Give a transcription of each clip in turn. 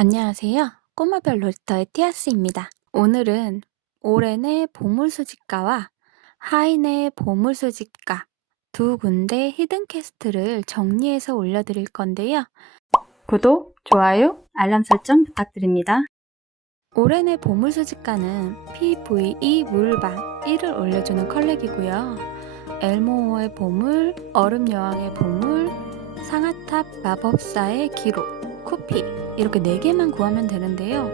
안녕하세요. 꼬마별 놀이터의 티아스입니다. 오늘은 올해의 보물수집가와 하인의 보물수집가 두 군데 히든캐스트를 정리해서 올려드릴 건데요. 구독, 좋아요, 알람 설정 부탁드립니다. 올해의 보물수집가는 PVE 물방 1을 올려주는 컬렉이고요. 엘모어의 보물, 얼음여왕의 보물, 상아탑 마법사의 기록, 쿠피 이렇게 4개만 구하면 되는데요.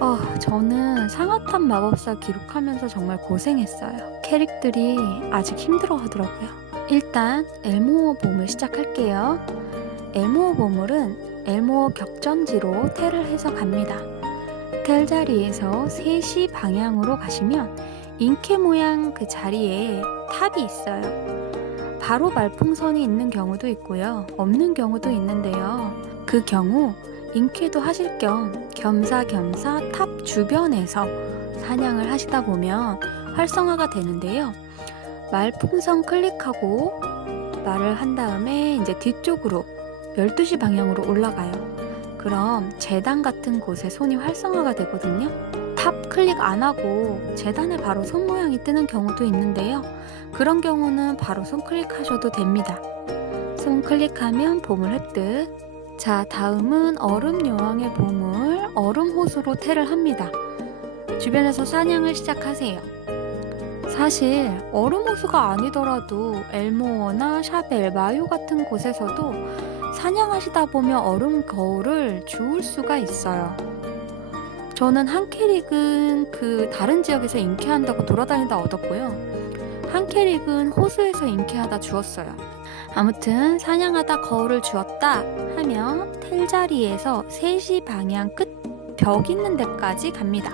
어, 저는 상아탑 마법사 기록하면서 정말 고생했어요. 캐릭들이 아직 힘들어 하더라고요. 일단 엘모어 보물 시작할게요. 엘모어 보물은 엘모어 격전지로 텔을 해서 갑니다. 텔 자리에서 3시 방향으로 가시면 인케 모양 그 자리에 탑이 있어요. 바로 말풍선이 있는 경우도 있고요. 없는 경우도 있는데요. 그 경우 인케도 하실 겸 겸사겸사 탑 주변에서 사냥을 하시다 보면 활성화가 되는데요. 말풍선 클릭하고 말을 한 다음에 이제 뒤쪽으로 12시 방향으로 올라가요. 그럼 재단 같은 곳에 손이 활성화가 되거든요. 탑 클릭 안 하고 재단에 바로 손 모양이 뜨는 경우도 있는데요. 그런 경우는 바로 손 클릭하셔도 됩니다. 손 클릭하면 보물 획득. 자, 다음은 얼음 여왕의 보물, 얼음 호수로 테를 합니다. 주변에서 사냥을 시작하세요. 사실 얼음 호수가 아니더라도 엘모어나 샤벨, 마요 같은 곳에서도 사냥하시다 보면 얼음 거울을 주울 수가 있어요. 저는 한 캐릭은 그 다른 지역에서 인케한다고 돌아다니다 얻었고요. 한 캐릭은 호수에서 인케하다 주웠어요. 아무튼 사냥하다 거울을 주었다 하면 텔 자리에서 3시 방향 끝 벽 있는 데까지 갑니다.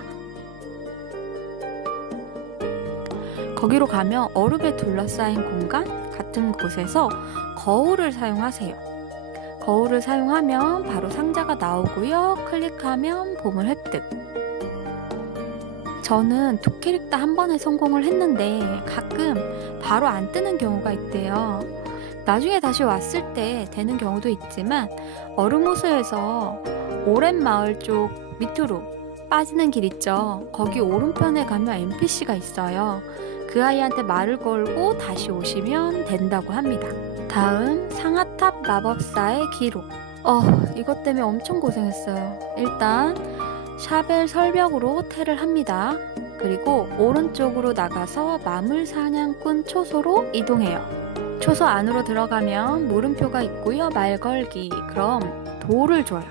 거기로 가면 얼음에 둘러싸인 공간 같은 곳에서 거울을 사용하세요. 거울을 사용하면 바로 상자가 나오고요. 클릭하면 보물 획득. 저는 두 캐릭터 한 번에 성공을 했는데 가끔 바로 안 뜨는 경우가 있대요. 나중에 다시 왔을 때 되는 경우도 있지만 얼음호수에서 오랜 마을 쪽 밑으로 빠지는 길 있죠. 거기 오른편에 가면 NPC가 있어요. 그 아이한테 말을 걸고 다시 오시면 된다고 합니다. 다음 상하탑 마법사의 기록. 어, 이것 때문에 엄청 고생했어요. 일단 샤벨 설벽으로 테를 합니다. 그리고 오른쪽으로 나가서 마물 사냥꾼 초소로 이동해요. 초소 안으로 들어가면 물음표가 있고요. 말 걸기. 그럼 돌을 줘요.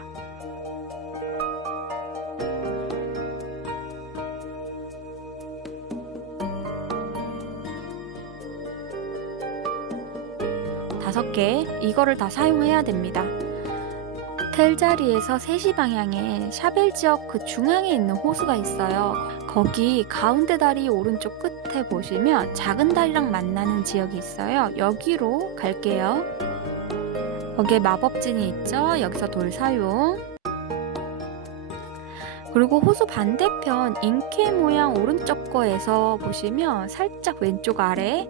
다섯 개 이거를 다 사용해야 됩니다. 텔 자리에서 3시 방향에 샤벨 지역 그 중앙에 있는 호수가 있어요. 거기 가운데 다리 오른쪽 끝에 보시면 작은 다리랑 만나는 지역이 있어요. 여기로 갈게요. 거기에 마법진이 있죠. 여기서 돌 사용. 그리고 호수 반대편 인케 모양 오른쪽 거에서 보시면 살짝 왼쪽 아래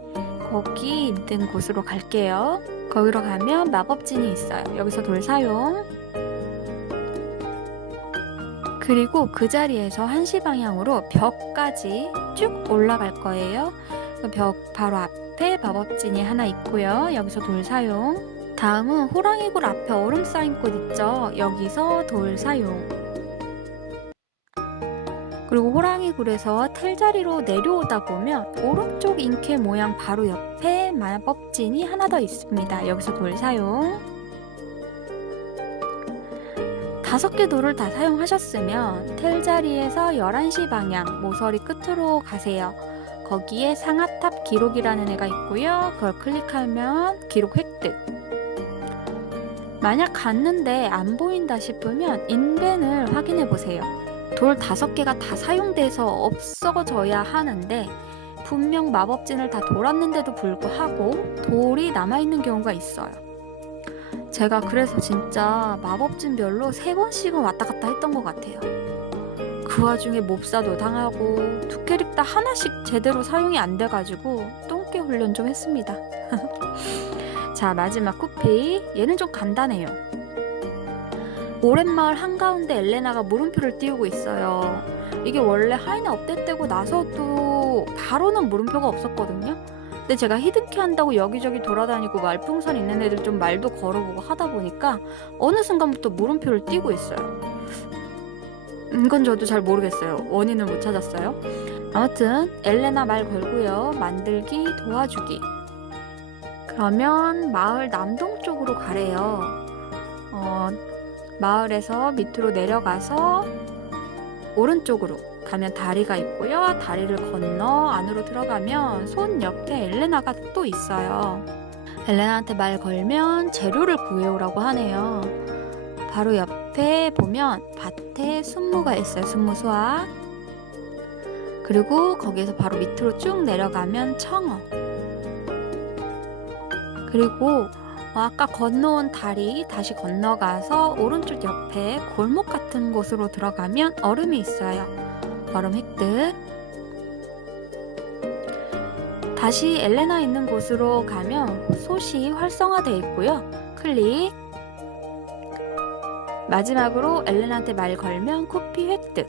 거기 있는 곳으로 갈게요. 거기로 가면 마법진이 있어요. 여기서 돌 사용. 그리고 그 자리에서 한시 방향으로 벽까지 쭉 올라갈 거예요. 그벽 바로 앞에 마법진이 하나 있고요. 여기서 돌 사용. 다음은 호랑이굴 앞에 얼음 쌓인 곳 있죠. 여기서 돌 사용. 그리고 호랑이굴에서 텔 자리로 내려오다 보면 오른쪽 인케 모양 바로 옆에 마법진이 하나 더 있습니다. 여기서 돌 사용. 다섯 개 돌을 다 사용하셨으면 텔 자리에서 11시 방향 모서리 끝으로 가세요. 거기에 상하탑 기록이라는 애가 있고요. 그걸 클릭하면 기록 획득. 만약 갔는데 안 보인다 싶으면 인벤을 확인해 보세요. 돌 다섯 개가 다 사용돼서 없어져야 하는데 분명 마법진을 다 돌았는데도 불구하고 돌이 남아있는 경우가 있어요. 제가 그래서 진짜 마법진별로 세 번씩은 왔다 갔다 했던 것 같아요. 그 와중에 몹사도 당하고 두 캐릭터 하나씩 제대로 사용이 안 돼가지고 똥개 훈련 좀 했습니다. 자 마지막 쿠피 얘는 좀 간단해요. 오랜마을 한가운데 엘레나가 물음표를 띄우고 있어요. 이게 원래 하이네 업데이트되고 나서도 바로는 물음표가 없었거든요. 근데 제가 히 든키 한다고 여기저기 돌아다니고 말풍선 있는 애들 좀 말도 걸어보고 하다 보니까 어느 순간부터 물음표를 띄고 있어요. 이건 저도 잘 모르겠어요. 원인을 못 찾았어요. 아무튼 엘레나 말 걸고요. 만들기 도와주기. 그러면 마을 남동쪽으로 가래요. 어, 마을에서 밑으로 내려가서 오른쪽으로 가면 다리가 있고요. 다리를 건너 안으로 들어가면 손 옆에 엘레나가 또 있어요. 엘레나한테 말 걸면 재료를 구해오라고 하네요. 바로 옆에 보면 밭에 순무가 있어요. 순무 수확. 그리고 거기에서 바로 밑으로 쭉 내려가면 청어. 그리고 어, 아까 건너온 다리 다시 건너가서 오른쪽 옆에 골목 같은 곳으로 들어가면 얼음이 있어요. 얼음 획득. 다시 엘레나 있는 곳으로 가면 솥이 활성화되어 있고요. 클릭. 마지막으로 엘레나한테 말 걸면 쿠피 획득.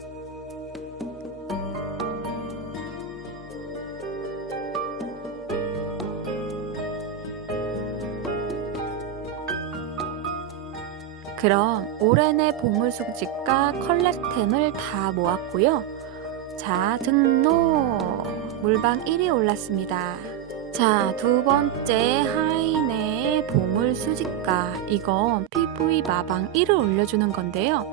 그럼 올해의 보물소집과 컬렉템을 다 모았고요. 자, 등록! 물방 1이 올랐습니다. 자, 두 번째 하인의 보물 수집가. 이건 PV 마방 1을 올려주는 건데요.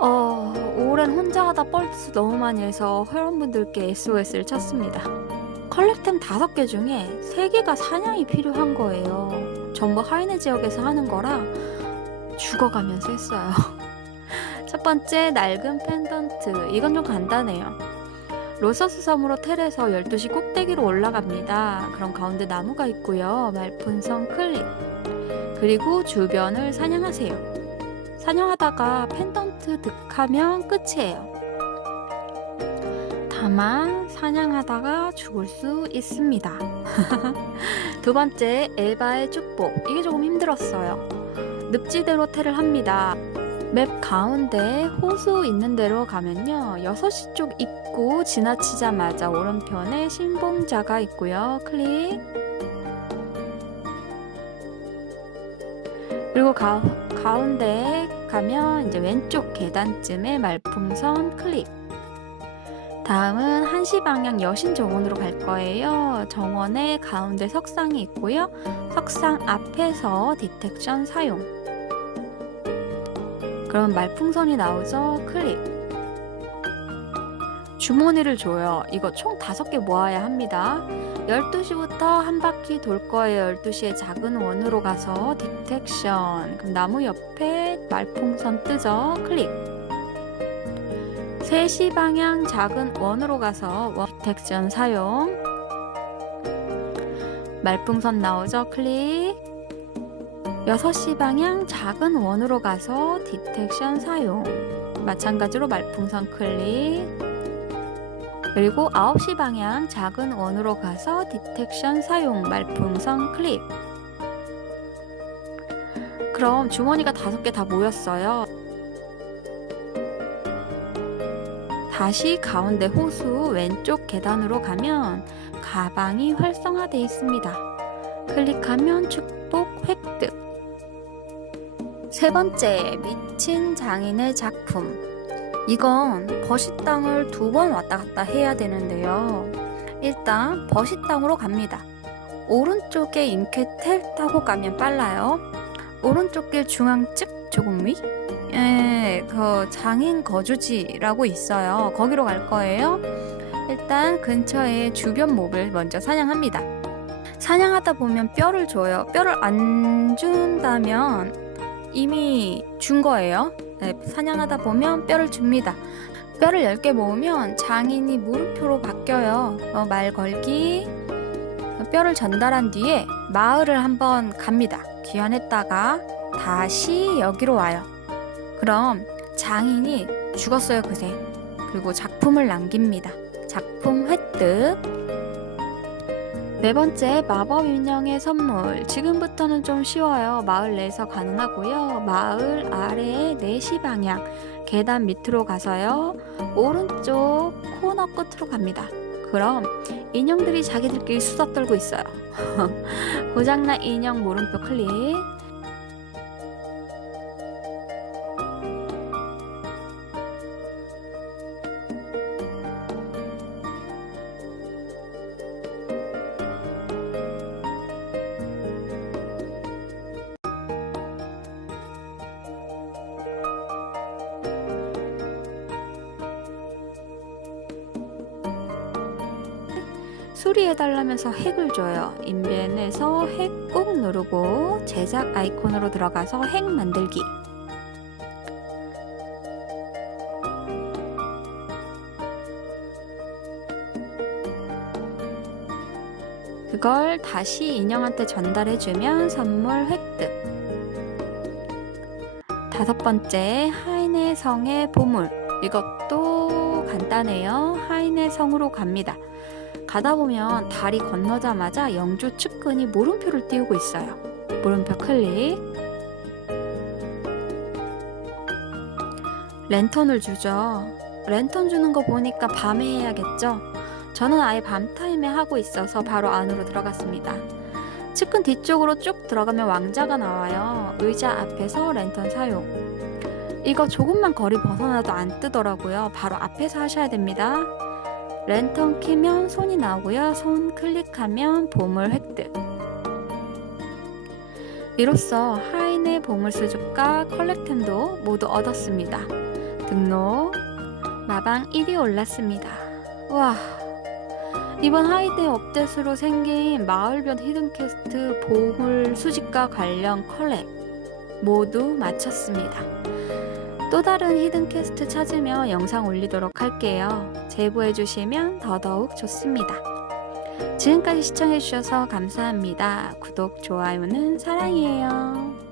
어, 올해는 혼자 하다 뻘짓을 너무 많이 해서 회원분들께 SOS를 쳤습니다. 컬렉템 5개 중에 3개가 사냥이 필요한 거예요. 전부 하이네 지역에서 하는 거라 죽어가면서 했어요. 첫 번째 낡은 펜던트. 이건 좀 간단해요. 로서스 섬으로 텔에서 12시 꼭대기로 올라갑니다. 그럼 가운데 나무가 있고요. 말풍선 클릭. 그리고 주변을 사냥하세요. 사냥하다가 펜던트 득하면 끝이에요. 다만 사냥하다가 죽을 수 있습니다. 두 번째 에바의 축복. 이게 조금 힘들었어요. 늪지대로 텔을 합니다. 맵 가운데 호수 있는 데로 가면요. 6시 쪽 입구 지나치자마자 오른편에 신봉자가 있고요. 클릭. 그리고 가, 가운데 가면 이제 왼쪽 계단쯤에 말풍선 클릭. 다음은 1시 방향 여신 정원으로 갈 거예요. 정원에 가운데 석상이 있고요. 석상 앞에서 디텍션 사용. 그럼 말풍선이 나오죠? 클릭. 주머니를 줘요. 이거 총 5개 모아야 합니다. 12시부터 한 바퀴 돌 거예요. 12시에 작은 원으로 가서 디텍션. 그럼 나무 옆에 말풍선 뜨죠? 클릭. 3시 방향 작은 원으로 가서 원 디텍션 사용. 말풍선 나오죠? 클릭. 6시 방향 작은 원으로 가서 디텍션 사용. 마찬가지로 말풍선 클릭. 그리고 9시 방향 작은 원으로 가서 디텍션 사용. 말풍선 클릭. 그럼 주머니가 5개 다 모였어요. 다시 가운데 호수 왼쪽 계단으로 가면 가방이 활성화되어 있습니다. 클릭하면 축복 획득. 세 번째, 미친 장인의 작품. 이건 버시땅을 두 번 왔다 갔다 해야 되는데요. 일단 버시땅으로 갑니다. 오른쪽에 인케텔 타고 가면 빨라요. 오른쪽 길 중앙측 조금 위? 예, 그 장인 거주지라고 있어요. 거기로 갈 거예요. 일단 근처에 주변 몹을 먼저 사냥합니다. 사냥하다 보면 뼈를 줘요. 뼈를 안 준다면 이미 준 거예요. 네, 사냥하다 보면 뼈를 줍니다. 뼈를 10개 모으면 장인이 물음표로 바뀌어요. 어, 말 걸기. 뼈를 전달한 뒤에 마을을 한번 갑니다. 귀환했다가 다시 여기로 와요. 그럼 장인이 죽었어요, 그새. 그리고 작품을 남깁니다. 작품 획득. 네 번째 마법 인형의 선물. 지금부터는 좀 쉬워요. 마을 내에서 가능하고요. 마을 아래의 4시 방향 계단 밑으로 가서요. 오른쪽 코너 끝으로 갑니다. 그럼 인형들이 자기들끼리 수다 떨고 있어요. 고장난 인형 물음표 클릭. 수리해달라면서 핵을 줘요. 인벤에서 핵 꾹 누르고 제작 아이콘으로 들어가서 핵 만들기. 그걸 다시 인형한테 전달해주면 선물 획득. 다섯 번째, 하인의 성의 보물. 이것도 간단해요. 하인의 성으로 갑니다. 가다 보면 다리 건너자마자 영주 측근이 물음표를 띄우고 있어요. 물음표 클릭. 랜턴을 주죠. 랜턴 주는 거 보니까 밤에 해야겠죠? 저는 아예 밤 타임에 하고 있어서 바로 안으로 들어갔습니다. 측근 뒤쪽으로 쭉 들어가면 왕자가 나와요. 의자 앞에서 랜턴 사용. 이거 조금만 거리 벗어나도 안 뜨더라고요. 바로 앞에서 하셔야 됩니다. 랜턴 키면 손이 나오고요. 손 클릭하면 보물 획득. 이로써 하인의 보물 수집과 컬렉템도 모두 얻었습니다. 등록. 마방 1이 올랐습니다. 와. 이번 하이드의 업데이트로 생긴 마을변 히든캐스트 보물 수집과 관련 컬렉 모두 마쳤습니다. 또 다른 히든캐스트 찾으며 영상 올리도록 할게요. 제보해 주시면 더더욱 좋습니다. 지금까지 시청해 주셔서 감사합니다. 구독, 좋아요는 사랑이에요.